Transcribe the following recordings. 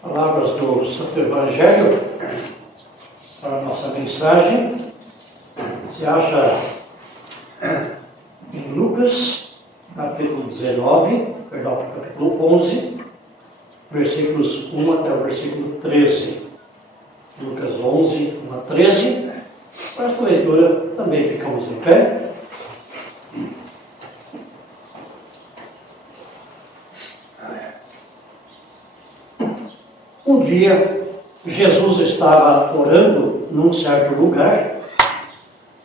Palavras do Santo Evangelho para a nossa mensagem se acha em Lucas, capítulo 11, versículos 1 até o versículo 13. Lucas 11, 1 a 13. Para esta leitura também ficamos em pé. Um dia, Jesus estava orando num certo lugar.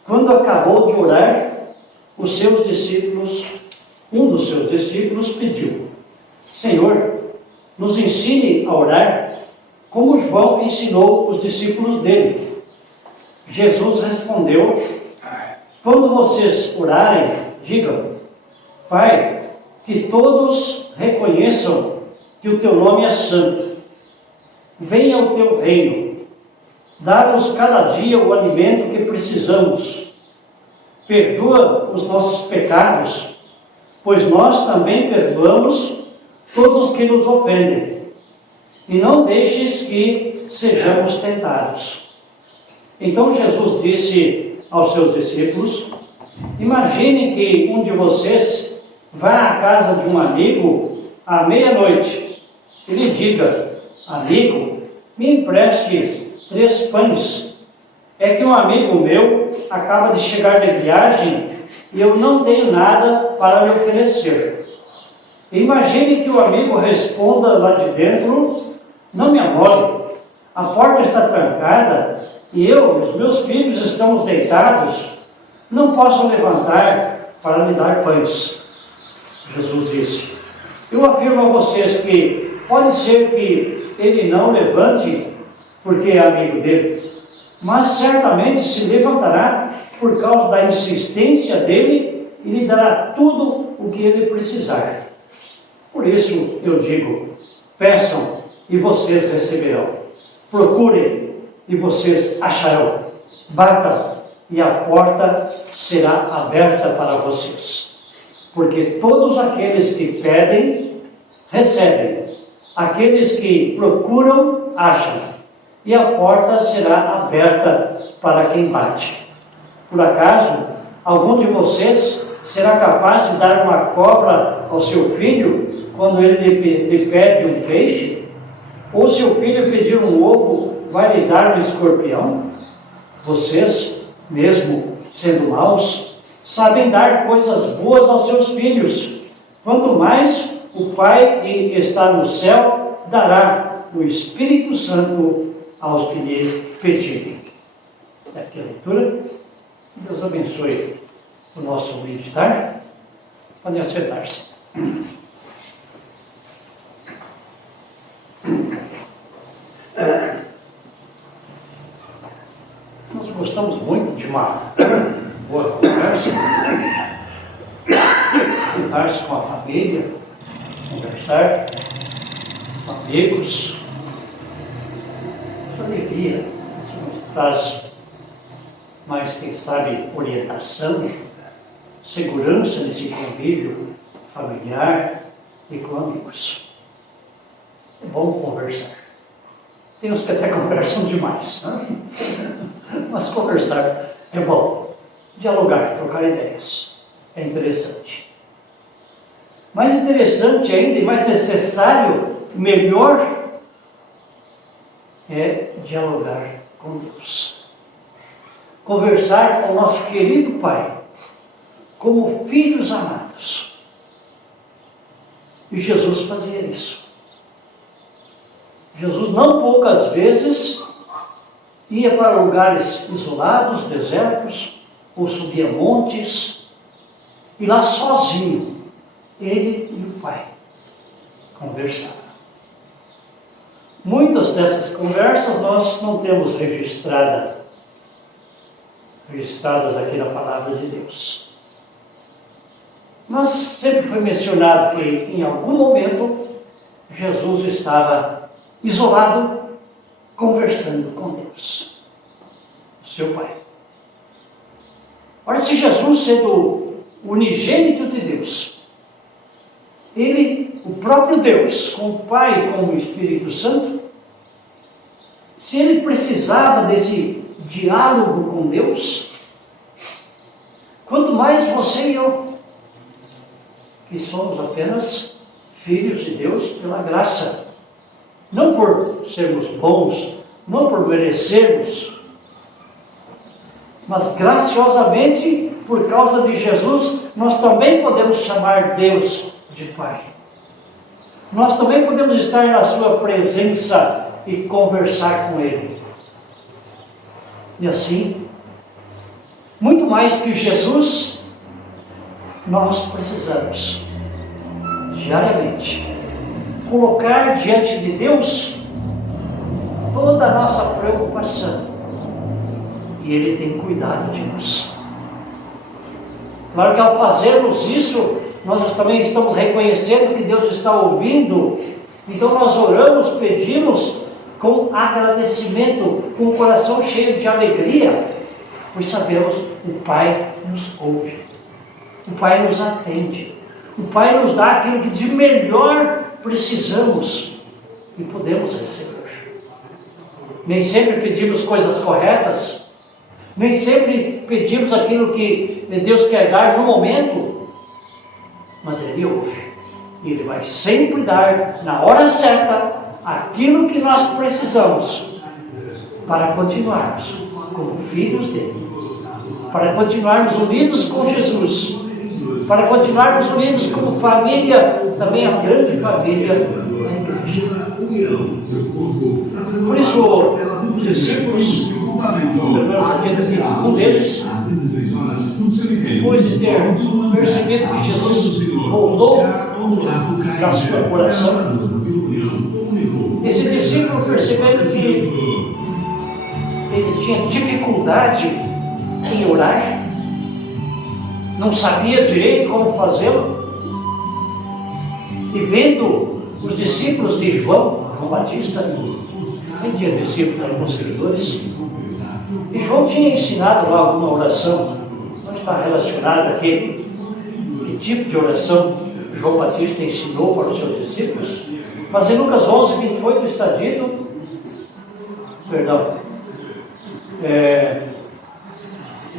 Quando acabou de orar, um dos seus discípulos pediu: Senhor, nos ensine a orar, como João ensinou os discípulos dele. Jesus respondeu: quando vocês orarem, digam: Pai, que todos reconheçam que o teu nome é santo. Venha o teu reino, dá-nos cada dia o alimento que precisamos. Perdoa os nossos pecados, pois nós também perdoamos todos os que nos ofendem. E não deixes que sejamos tentados. Então Jesus disse aos seus discípulos: imagine que um de vocês vá à casa de um amigo à meia-noite e lhe diga: amigo, me empreste 3 pães. É que um amigo meu acaba de chegar de viagem e eu não tenho nada para lhe oferecer. Imagine que o amigo responda lá de dentro: não me amole, a porta está trancada e eu e os meus filhos estamos deitados, não posso levantar para lhe dar pães. Jesus disse: eu afirmo a vocês que pode ser que ele não levante porque é amigo dele, mas certamente se levantará por causa da insistência dele e lhe dará tudo o que ele precisar. Por isso eu digo: peçam e vocês receberão, procurem e vocês acharão, batam e a porta será aberta para vocês. Porque todos aqueles que pedem, recebem. Aqueles que procuram, acham, e a porta será aberta para quem bate. Por acaso, algum de vocês será capaz de dar uma cobra ao seu filho quando ele lhe pede um peixe? Ou seu filho pedir um ovo, vai lhe dar um escorpião? Vocês, mesmo sendo maus, sabem dar coisas boas aos seus filhos. Quanto mais o Pai que está no céu dará o Espírito Santo aos que lhe pedirem. Aqui a leitura. Deus abençoe o nosso meditar. Podem acertar-se. Nós gostamos muito de uma boa conversa. Sentar-se com a família, conversar com amigos. Isso alegria, isso nos traz mais, quem sabe, orientação, segurança nesse convívio familiar e com amigos. É bom conversar. Tem uns que até conversam demais, né? Mas conversar é bom. Dialogar, trocar ideias é interessante. Mais interessante ainda e mais necessário, melhor, é dialogar com Deus. Conversar com o nosso querido Pai, como filhos amados. E Jesus fazia isso. Jesus não poucas vezes ia para lugares isolados, desertos, ou subia montes, e lá sozinho, ele e o Pai conversavam. Muitas dessas conversas nós não temos registradas aqui na Palavra de Deus. Mas sempre foi mencionado que em algum momento Jesus estava isolado, conversando com Deus. seu Pai. Ora, se Jesus, sendo o unigênito de Deus, Ele, o próprio Deus, com o Pai e com o Espírito Santo, se Ele precisava desse diálogo com Deus, quanto mais você e eu, que somos apenas filhos de Deus pela graça, não por sermos bons, não por merecermos, mas graciosamente, por causa de Jesus, nós também podemos chamar Deus de Pai. Nós também podemos estar na sua presença e conversar com Ele. E assim, muito mais que Jesus, nós precisamos diariamente colocar diante de Deus toda a nossa preocupação, e Ele tem cuidado de nós. Claro que ao fazermos isso, nós também estamos reconhecendo que Deus está ouvindo, então nós oramos, pedimos com agradecimento, com o coração cheio de alegria, pois sabemos que o Pai nos ouve, o Pai nos atende, o Pai nos dá aquilo que de melhor precisamos e podemos receber. Nem sempre pedimos coisas corretas, nem sempre pedimos aquilo que Deus quer dar no momento, mas Ele ouve, e Ele vai sempre dar na hora certa aquilo que nós precisamos para continuarmos como filhos dele, para continuarmos unidos com Jesus, para continuarmos unidos como família, também a grande família da igreja. Por isso, os discípulos, pelo menos acredito que um deles, depois de ter percebido que Jesus voltou da sua oração, esse discípulo, percebendo que ele tinha dificuldade em orar, não sabia direito como fazê-lo, e vendo os discípulos de João Batista, ele tinha discípulos, alguns seguidores, e João tinha ensinado lá alguma oração, não está relacionada a que tipo de oração João Batista ensinou para os seus discípulos, mas em Lucas 11, 28 está dito,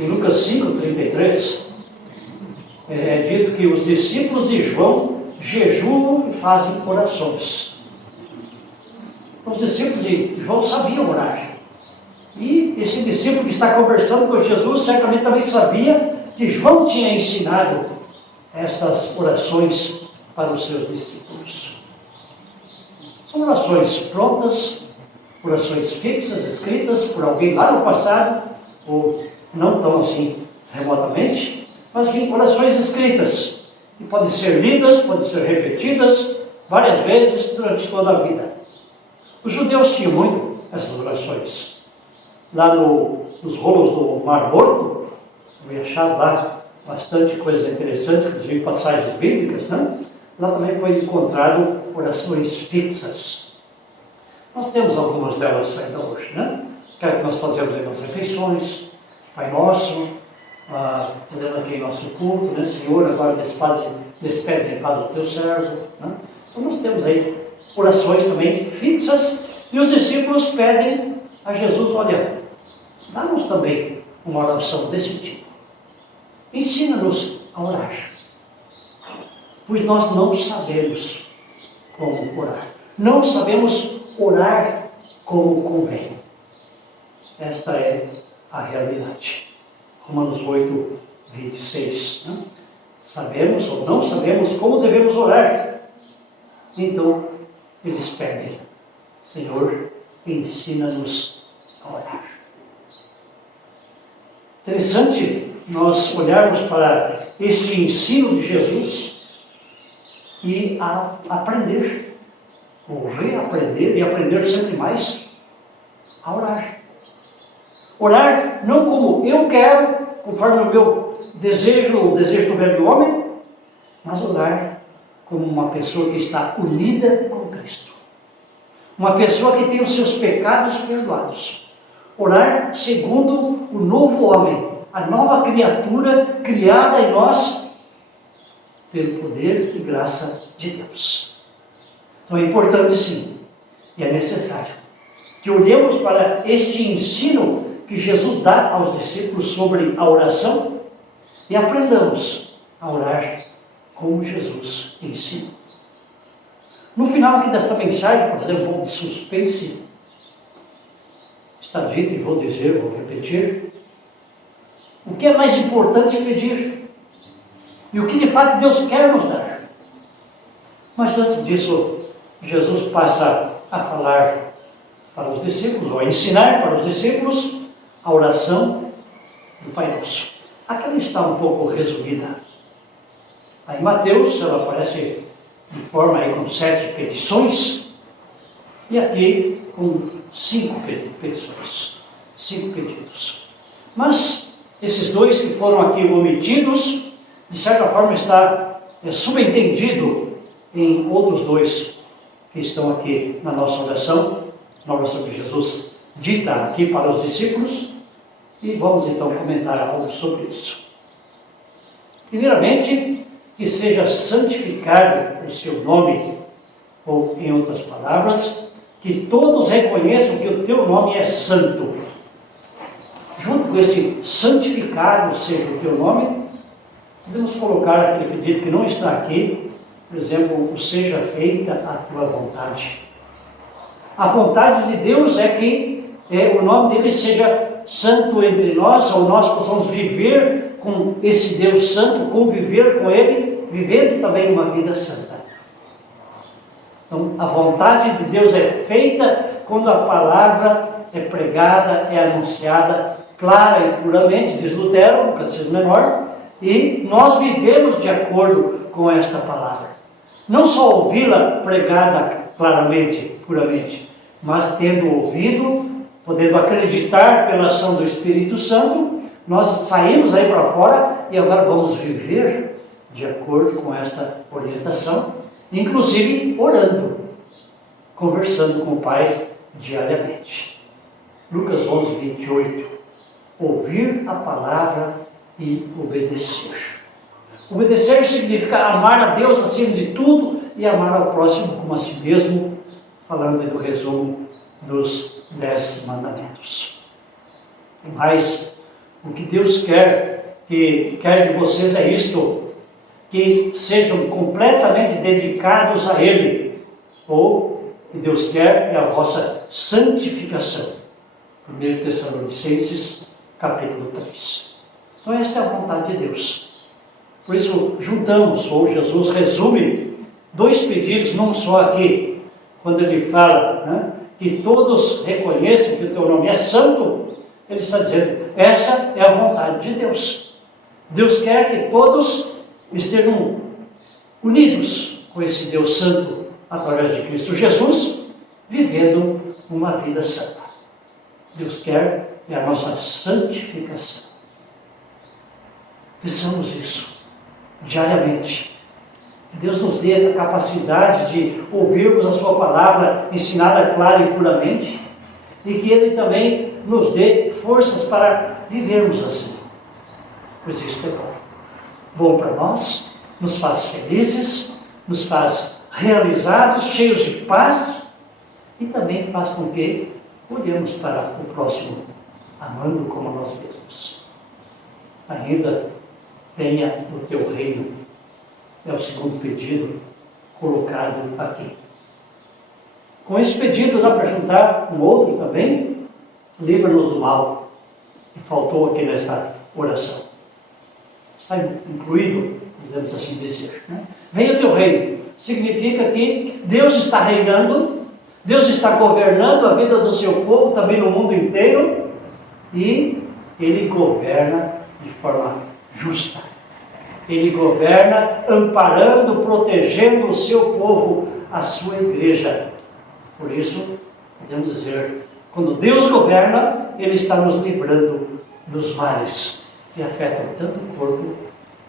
em Lucas 5, 33, é dito que os discípulos de João jejuam e fazem orações. Os discípulos de João sabiam orar. E esse discípulo que está conversando com Jesus certamente também sabia que João tinha ensinado estas orações para os seus discípulos. São orações prontas, orações fixas, escritas por alguém lá no passado, ou não tão assim remotamente, mas enfim, orações escritas, que podem ser lidas, podem ser repetidas várias vezes durante toda a vida. Os judeus tinham muito essas orações. Lá nos rolos do Mar Morto, eu achado lá bastante coisas interessantes, inclusive passagens bíblicas, né? Lá também foi encontrado orações fixas. Nós temos algumas delas ainda hoje, né? Que é que nós fazemos aí nas refeições, Pai Nosso, fazendo aqui nosso culto, né? Senhor, agora despede em paz o teu servo, né? Então nós temos aí orações também fixas, e os discípulos pedem a Jesus, olha, dá-nos também uma oração desse tipo. Ensina-nos a orar, pois nós não sabemos como orar. Não sabemos orar como convém. Esta é a realidade. Romanos 8, 26. Né? Sabemos ou não sabemos como devemos orar. Então, eles pedem, Senhor, ensina-nos a orar. Interessante nós olharmos para este ensino de Jesus e aprender, ou reaprender e aprender sempre mais a orar. Orar não como eu quero, conforme o meu desejo, o desejo do velho homem, mas orar como uma pessoa que está unida com Cristo. Uma pessoa que tem os seus pecados perdoados. Orar segundo o novo homem, a nova criatura criada em nós pelo poder e graça de Deus. Então é importante sim, e é necessário, que olhemos para este ensino que Jesus dá aos discípulos sobre a oração e aprendamos a orar como Jesus ensinou. No final aqui desta mensagem, para fazer um pouco de suspense, está dito, e vou dizer, vou repetir, o que é mais importante pedir e o que de fato Deus quer nos dar. Mas antes disso, Jesus passa a falar para os discípulos, ou a ensinar para os discípulos, a oração do Pai Nosso. Aqui ela está um pouco resumida. Aí em Mateus, ela aparece de forma aí com 7 petições, e aqui com 5 petições, 5 pedidos. Mas esses 2 que foram aqui omitidos, de certa forma está subentendido em outros 2 que estão aqui na nossa oração, na oração que Jesus dita aqui para os discípulos, e vamos então comentar algo sobre isso. Primeiramente, que seja santificado o seu nome, ou em outras palavras, que todos reconheçam que o teu nome é santo. Junto com este santificado seja o teu nome, podemos colocar aquele pedido que não está aqui, por exemplo, o seja feita a tua vontade. A vontade de Deus é que o nome dele seja santo entre nós, ou nós possamos viver com esse Deus santo, conviver com ele, vivendo também uma vida santa. Então, a vontade de Deus é feita quando a palavra é pregada, é anunciada, clara e puramente, diz Lutero, no Catecismo Menor, e nós vivemos de acordo com esta palavra. Não só ouvi-la pregada claramente, puramente, mas tendo ouvido, podendo acreditar pela ação do Espírito Santo, nós saímos aí para fora e agora vamos viver de acordo com esta orientação, inclusive orando, conversando com o Pai diariamente. Lucas 11, 28. Ouvir a palavra e obedecer. Obedecer significa amar a Deus acima de tudo e amar ao próximo como a si mesmo, falando do resumo dos 10 mandamentos. Mas o que Deus quer de vocês é isto, que sejam completamente dedicados a Ele, ou o que Deus quer é a vossa santificação. 1 Tessalonicenses, capítulo 3. Então esta é a vontade de Deus. Por isso juntamos, ou Jesus resume 2 pedidos num só aqui, quando ele fala, que todos reconheçam que o teu nome é santo, ele está dizendo, essa é a vontade de Deus. Deus quer que todos estejam unidos com esse Deus santo, através de Cristo Jesus, vivendo uma vida santa. Deus quer a nossa santificação. Pensamos isso diariamente. Que Deus nos dê a capacidade de ouvirmos a sua palavra ensinada clara e puramente, e que Ele também nos dê forças para vivermos assim, pois isso é bom. Bom para nós, nos faz felizes, nos faz realizados, cheios de paz, e também faz com que olhemos para o próximo, amando como nós mesmos. Ainda venha o teu reino, é o segundo pedido colocado aqui. Com esse pedido dá para juntar um outro também, livra-nos do mal, que faltou aqui nesta oração. Está incluído, podemos assim dizer. Venha o teu reino, significa que Deus está reinando, Deus está governando a vida do seu povo, também no mundo inteiro, e Ele governa de forma justa. Ele governa amparando, protegendo o seu povo, a sua igreja. Por isso, podemos dizer, quando Deus governa, Ele está nos livrando dos males que afetam tanto o corpo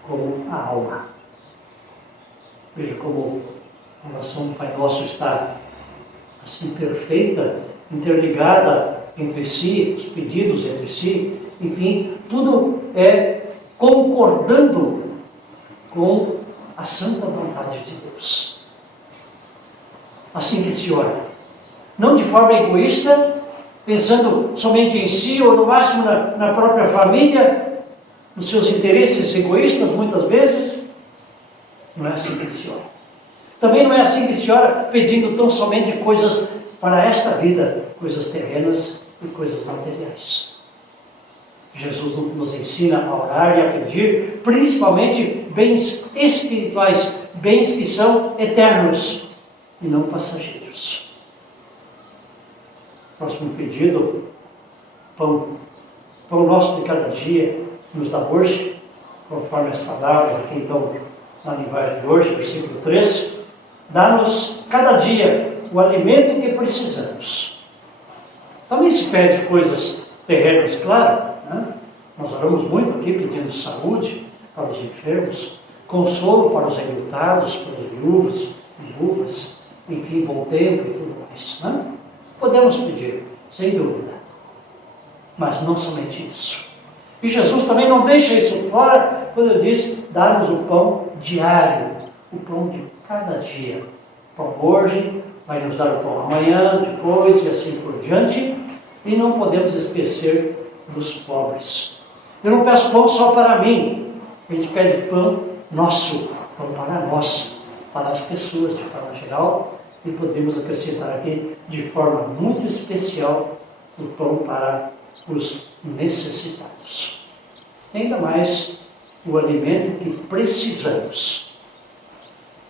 como a alma. Veja como a oração do Pai Nosso está assim perfeita, interligada entre si, os pedidos entre si, enfim, tudo é concordando com a santa vontade de Deus. Assim que se ora. Não de forma egoísta, pensando somente em si ou no máximo na própria família, nos seus interesses egoístas muitas vezes. Não é assim que se ora. Também não é assim que se ora pedindo tão somente coisas para esta vida, coisas terrenas e coisas materiais. Jesus nos ensina a orar e a pedir, principalmente bens espirituais, bens que são eternos e não passageiros. Próximo pedido, pão nosso de cada dia nos dá hoje, conforme as palavras aqui então na linguagem de hoje, versículo 3, dá-nos cada dia o alimento que precisamos. Também se pede coisas terrenas, claro, né? Nós oramos muito aqui pedindo saúde para os enfermos, consolo para os enlutados, para os viúvas, enfim, bom tempo e tudo mais, né? Podemos pedir, sem dúvida, mas não somente isso. E Jesus também não deixa isso fora quando ele diz, dá-nos o pão diário, o pão de cada dia. O pão hoje, vai nos dar o pão amanhã, depois e assim por diante. E não podemos esquecer dos pobres. Eu não peço pão só para mim, a gente pede pão nosso, pão para nós, para as pessoas de forma geral. E podemos acrescentar aqui, de forma muito especial, o pão para os necessitados. Ainda mais o alimento que precisamos.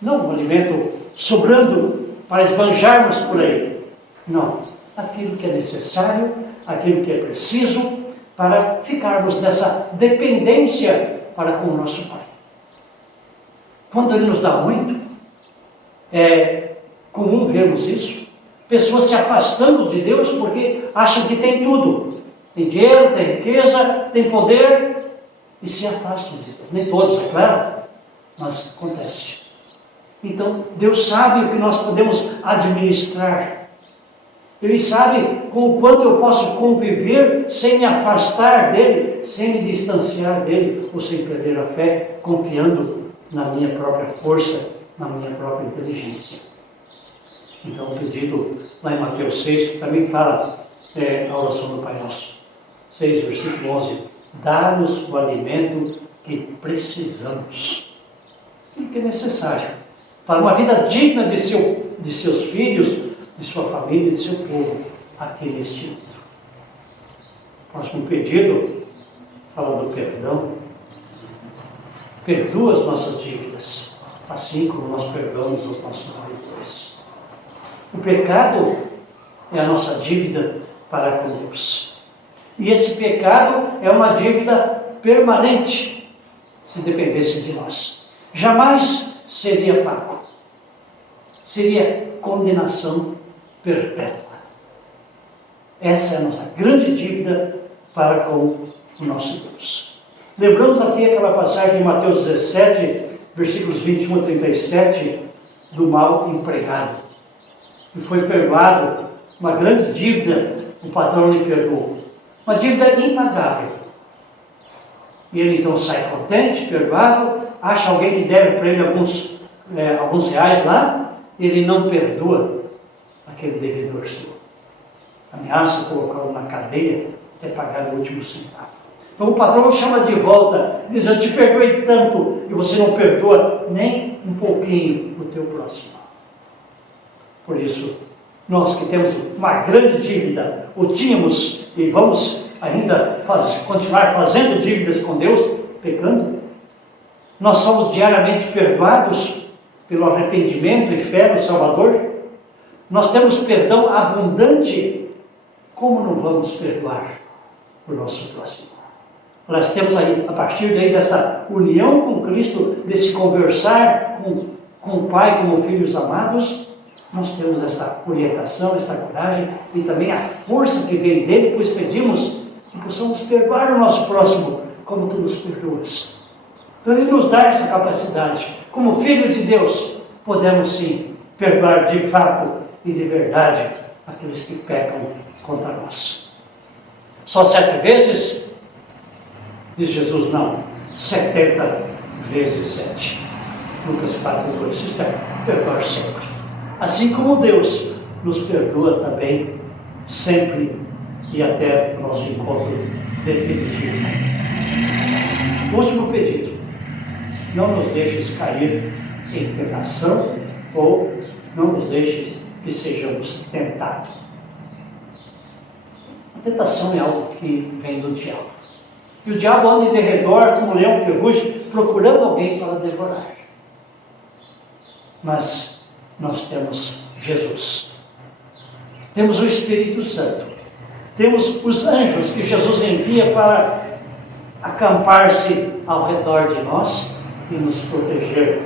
Não um alimento sobrando para esbanjarmos por aí. Não. Aquilo que é necessário, aquilo que é preciso para ficarmos nessa dependência para com o nosso Pai. Quando Ele nos dá muito, é comum vermos isso. Pessoas se afastando de Deus porque acham que tem tudo. Tem dinheiro, tem riqueza, tem poder e se afastam de Deus. Nem todos, é claro, mas acontece. Então, Deus sabe o que nós podemos administrar. Ele sabe com o quanto eu posso conviver sem me afastar dele, sem me distanciar dele, ou sem perder a fé, confiando na minha própria força, na minha própria inteligência. Então, o pedido lá em Mateus 6, que também fala a oração do Pai Nosso. 6, versículo 11. Dá-nos o alimento que precisamos. Aquilo que é necessário para uma vida digna de seus filhos, de sua família, de seu povo, aqui neste mundo. Próximo pedido, fala do perdão. Perdoa as nossas dívidas, assim como nós perdoamos os nossos devedores. O pecado é a nossa dívida para com Deus. E esse pecado é uma dívida permanente, se dependesse de nós. Jamais seria pago. Seria condenação perpétua. Essa é a nossa grande dívida para com o nosso Deus. Lembramos aqui aquela passagem de Mateus 17, versículos 21 a 37, do mal empregado. Que foi perdoado, uma grande dívida, o patrão lhe perdoou. Uma dívida impagável. E ele então sai contente, perdoado, acha alguém que deve para ele alguns reais lá, ele não perdoa aquele devedor seu. Ameaça colocá-lo na cadeia até pagar o último centavo. Então o patrão chama de volta, diz, eu te perdoei tanto e você não perdoa nem um pouquinho o teu próximo. Por isso, nós que temos uma grande dívida, ou tínhamos e vamos ainda continuar fazendo dívidas com Deus, pecando, nós somos diariamente perdoados pelo arrependimento e fé no Salvador. Nós temos perdão abundante. Como não vamos perdoar o nosso próximo? Nós temos aí, a partir daí dessa união com Cristo, desse conversar com o Pai como filhos amados, nós temos esta orientação, esta coragem e também a força que vem dele, pois pedimos que possamos perdoar o nosso próximo como tu nos perdoas. Então ele nos dá essa capacidade. Como filho de Deus, podemos sim perdoar de fato e de verdade aqueles que pecam contra nós. Só 7 vezes? Diz Jesus, não. 70 vezes 7. Lucas 4:2. Isto é, perdoar sempre. Assim como Deus nos perdoa também, sempre e até o nosso encontro definitivo. Último pedido. Não nos deixes cair em tentação, ou não nos deixes que sejamos tentados. A tentação é algo que vem do diabo. E o diabo anda em derredor como um leão que ruge, procurando alguém para devorar. Mas nós temos Jesus. Temos o Espírito Santo. Temos os anjos que Jesus envia para acampar-se ao redor de nós e nos proteger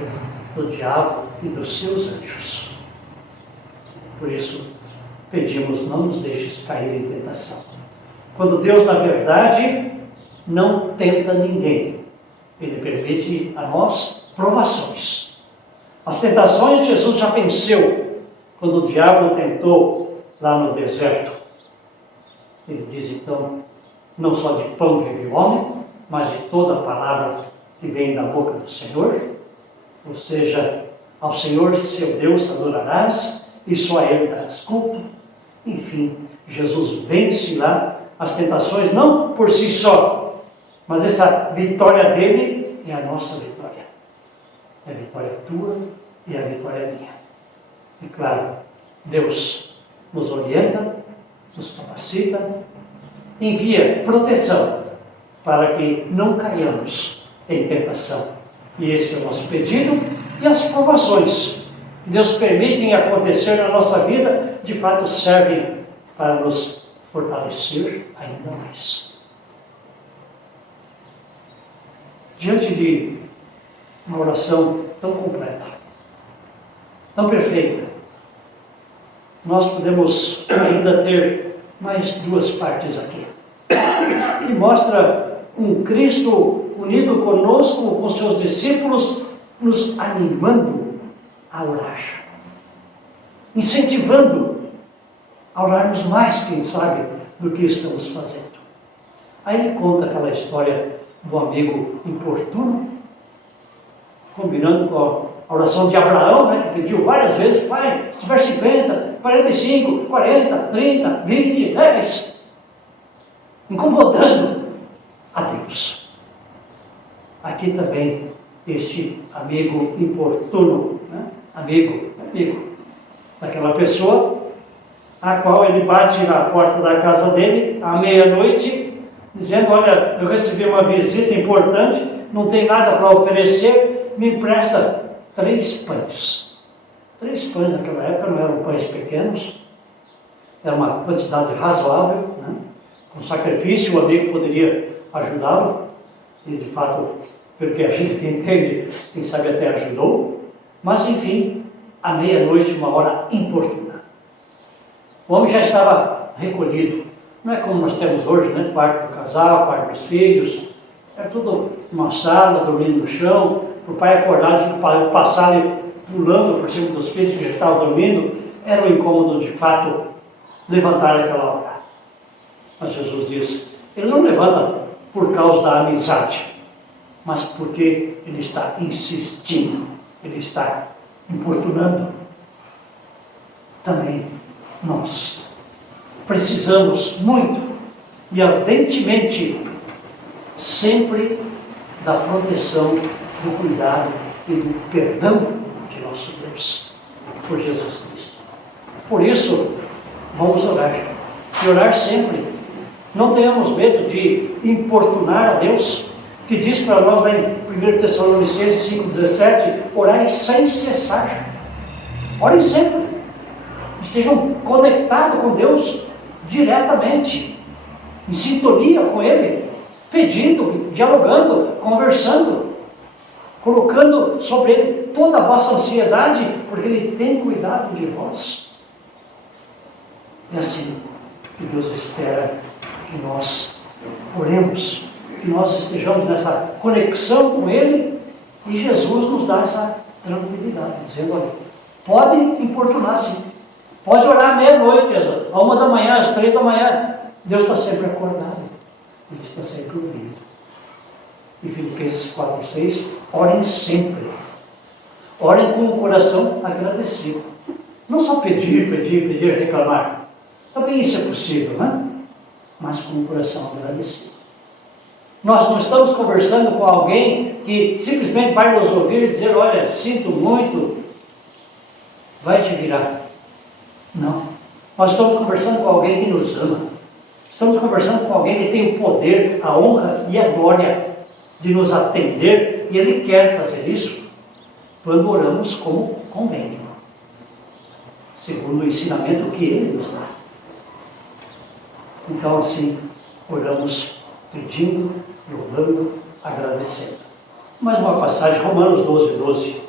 do diabo e dos seus anjos. Por isso, pedimos, não nos deixes cair em tentação. Quando Deus, na verdade, não tenta ninguém. Ele permite a nós provações. As tentações Jesus já venceu quando o diabo tentou lá no deserto. Ele diz então, não só de pão vive o homem, mas de toda a palavra que vem da boca do Senhor. Ou seja, ao Senhor, seu Deus, adorarás, e só a Ele darás culto. Enfim, Jesus vence lá as tentações, não por si só, mas essa vitória dele é a nossa vitória. É a vitória tua e a vitória minha. E claro, Deus nos orienta, nos capacita, envia proteção para que não caiamos em tentação. E esse é o nosso pedido. E as provações que Deus permite acontecer na nossa vida, de fato servem para nos fortalecer ainda mais. Diante de uma oração tão completa, tão perfeita, nós podemos ainda ter mais 2 partes aqui, que mostra um Cristo unido conosco, com seus discípulos, nos animando a orar, incentivando a orarmos mais, quem sabe, do que estamos fazendo. Aí ele conta aquela história do amigo importuno, combinando com a oração de Abraão, né, que pediu várias vezes, pai, se tiver 50, 45, 40, 30, 20, 10, incomodando a Deus. Aqui também este amigo importuno, né, amigo daquela pessoa, a qual ele bate na porta da casa dele à meia-noite, dizendo, olha, eu recebi uma visita importante, não tem nada para oferecer, me empresta 3 pães. 3 pães naquela época não eram pães pequenos, era uma quantidade razoável, né? Com sacrifício o amigo poderia ajudá-lo, e de fato, pelo que a gente entende, quem sabe até ajudou, mas enfim, à meia-noite, uma hora importuna. O homem já estava recolhido, não é como nós temos hoje, né? Quarto do casal, quarto dos filhos, é tudo numa sala, dormindo no chão, para o pai acordar, a gente passar ali pulando por cima dos filhos que já estavam dormindo, era um incômodo de fato levantar aquela hora. Mas Jesus diz, ele não levanta por causa da amizade, mas porque ele está insistindo, ele está importunando. Também nós precisamos muito e ardentemente sempre da proteção, do cuidado e do perdão de nosso Deus, por Jesus Cristo. Por isso, vamos orar. E orar sempre. Não tenhamos medo de importunar a Deus, que diz para nós lá em 1 Tessalonicenses 5,17, orai sem cessar. Orem sempre. Estejam conectados com Deus diretamente, em sintonia com Ele, pedindo, dialogando, conversando, colocando sobre Ele toda a vossa ansiedade, porque Ele tem cuidado de vós. É assim que Deus espera que nós oremos, que nós estejamos nessa conexão com Ele, e Jesus nos dá essa tranquilidade, dizendo, olha, pode importunar sim, pode orar à meia-noite, à 1 da manhã, às 3 da manhã, Deus está sempre acordado, Ele está sempre ouvindo. E Filipenses 4:6, orem sempre. Orem com o coração agradecido. Não só pedir, reclamar. Também isso é possível, né? Mas com o coração agradecido. Nós não estamos conversando com alguém que simplesmente vai nos ouvir e dizer, olha, sinto muito, vai te virar. Não. Nós estamos conversando com alguém que nos ama. Estamos conversando com alguém que tem o poder, a honra e a glória de nos atender, e Ele quer fazer isso quando oramos como convém, segundo o ensinamento que Ele nos dá. Então, assim, oramos pedindo, louvando, agradecendo. Mais uma passagem, Romanos 12:12,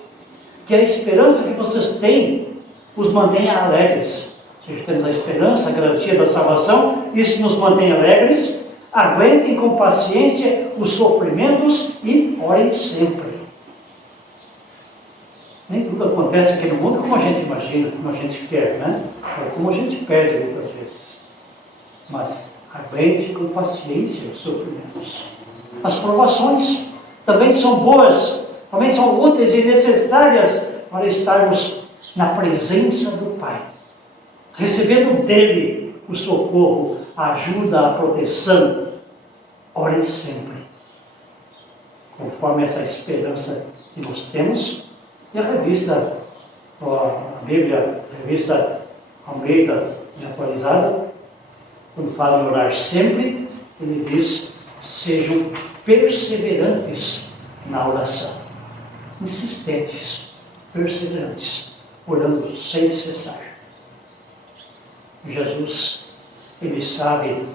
que a esperança que vocês têm os mantenha alegres. Ou seja, temos a esperança, a garantia da salvação, isso nos mantém alegres. Aguentem com paciência os sofrimentos e orem sempre. Nem tudo acontece aqui no mundo como a gente imagina, como a gente quer, né? Ou como a gente pede muitas vezes. Mas aguente com paciência os sofrimentos. As provações também são boas, também são úteis e necessárias para estarmos na presença do Pai, recebendo dele o socorro, a ajuda, a proteção. Orem sempre, conforme essa esperança que nós temos. E a revista, a Bíblia, a revista Almeida atualizada, quando fala em orar sempre, ele diz, sejam perseverantes na oração, insistentes, perseverantes, orando sem cessar. Jesus, Ele sabe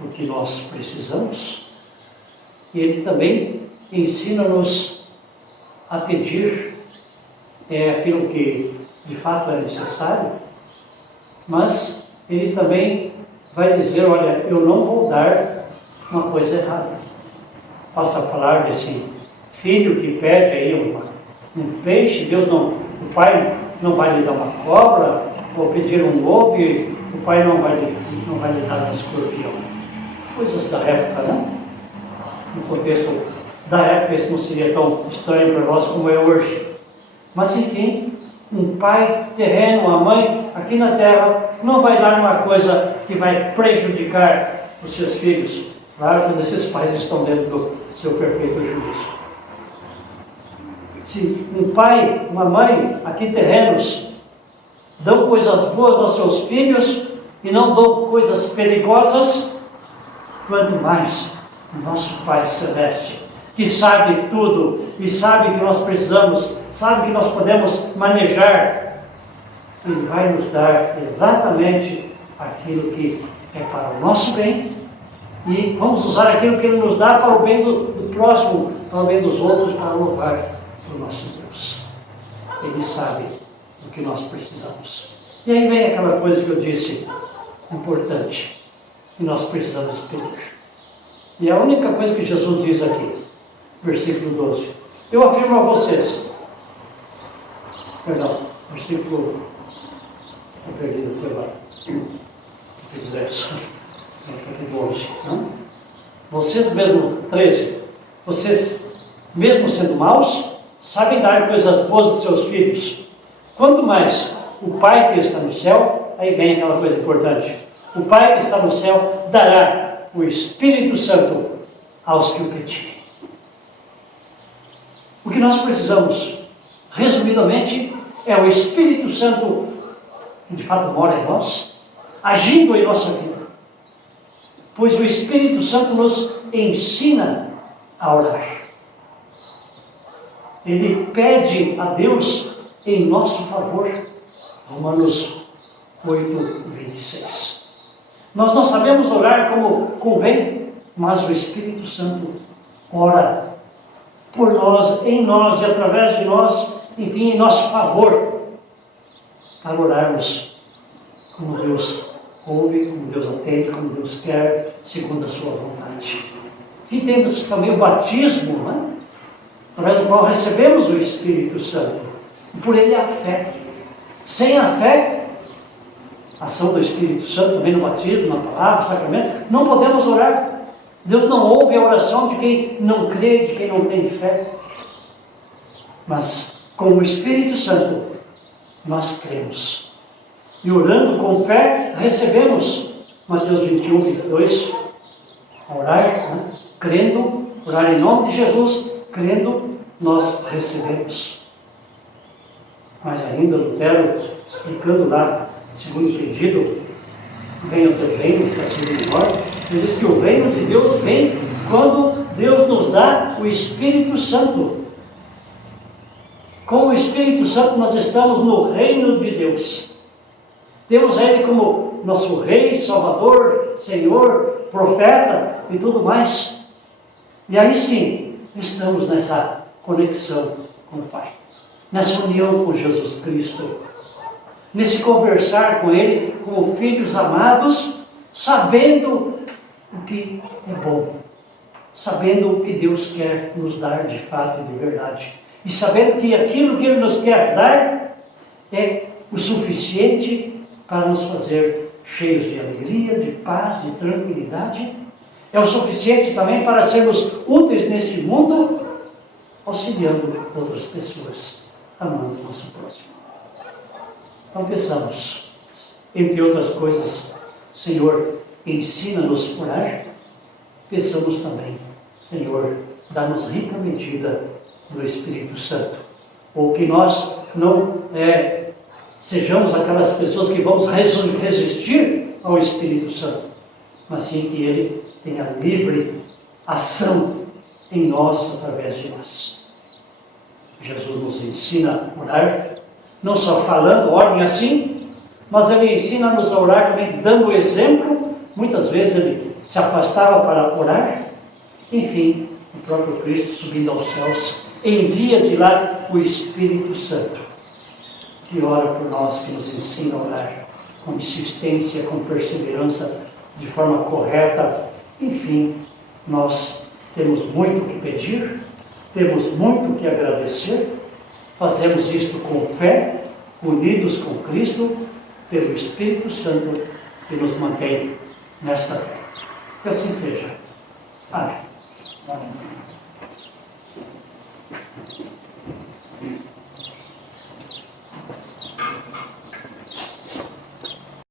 o que nós precisamos, e Ele também ensina-nos a pedir aquilo que de fato é necessário, mas Ele também vai dizer, olha, eu não vou dar uma coisa errada. Basta falar desse filho que pede aí um peixe, o pai não vai lhe dar uma cobra, ou pedir um ovo, e o pai não vai lhe dar um escorpião. Coisas da época, né? No contexto da época, isso não seria tão estranho para nós como é hoje. Mas, enfim, um pai terreno, uma mãe aqui na terra, não vai dar uma coisa que vai prejudicar os seus filhos. Claro que esses pais estão dentro do seu perfeito juízo. Se um pai, uma mãe aqui terrenos dão coisas boas aos seus filhos e não dão coisas perigosas, quanto mais o nosso Pai Celeste, que sabe tudo e sabe que nós precisamos, sabe que nós podemos manejar, Ele vai nos dar exatamente aquilo que é para o nosso bem, e vamos usar aquilo que Ele nos dá para o bem do próximo, para o bem dos outros, para louvar o nosso Deus. Ele sabe o que nós precisamos. E aí vem aquela coisa que eu disse, importante, que nós precisamos pedir. E a única coisa que Jesus diz aqui, versículo 12, eu afirmo a vocês, versículo, estou perdido aqui agora, capítulo 11, não? Vocês mesmo, 13, vocês mesmo sendo maus, sabem dar coisas boas aos seus filhos. Quanto mais o Pai que está no céu, aí vem aquela coisa importante, o Pai que está no céu dará o Espírito Santo aos que o pedirem. O que nós precisamos, resumidamente, é o Espírito Santo, que de fato mora em nós, agindo em nossa vida. Pois o Espírito Santo nos ensina a orar. Ele pede a Deus em nosso favor. Romanos 8:26. Nós não sabemos orar como convém, mas o Espírito Santo ora por nós, em nós e através de nós, enfim, em nosso favor, para orarmos como Deus ouve, como Deus atende, como Deus quer, segundo a sua vontade. E temos também o batismo, né? Através do qual recebemos o Espírito Santo. E por ele a fé. Sem a fé, ação do Espírito Santo também no batismo, na palavra, no sacramento, não podemos orar. Deus não ouve a oração de quem não crê, de quem não tem fé. Mas com o Espírito Santo nós cremos. E orando com fé, recebemos. Mateus 21, 22. Orar, né? Crendo, orar em nome de Jesus, crendo, nós recebemos. Mas ainda Lutero, explicando lá, segundo pedido, venha o teu reino, que seja menor, ele diz que o reino de Deus vem quando Deus nos dá o Espírito Santo. Com o Espírito Santo nós estamos no reino de Deus. Temos Ele como nosso Rei, Salvador, Senhor, Profeta e tudo mais. E aí sim, estamos nessa conexão com o Pai, nessa união com Jesus Cristo, nesse conversar com Ele como filhos amados, sabendo o que é bom, sabendo o que Deus quer nos dar de fato e de verdade, e sabendo que aquilo que Ele nos quer dar é o suficiente para nos fazer cheios de alegria, de paz, de tranquilidade, é o suficiente também para sermos úteis nesse mundo, auxiliando outras pessoas, amando o nosso próximo. Então pensamos, entre outras coisas, Senhor, ensina-nos a orar. Pensamos também, Senhor, dá-nos rica medida do Espírito Santo, ou que nós não sejamos aquelas pessoas que vamos resistir ao Espírito Santo, mas sim que Ele tenha livre ação em nós, através de nós. Jesus nos ensina a orar, não só falando, orem assim, mas Ele ensina-nos a orar também dando o exemplo. Muitas vezes Ele se afastava para orar. Enfim, o próprio Cristo subindo aos céus, envia de lá o Espírito Santo, que ora por nós, que nos ensina a orar com insistência, com perseverança, de forma correta. Enfim, nós temos muito que pedir, temos muito que agradecer, fazemos isto com fé, unidos com Cristo, pelo Espírito Santo, que nos mantém nesta fé. Que assim seja. Amém. Amém.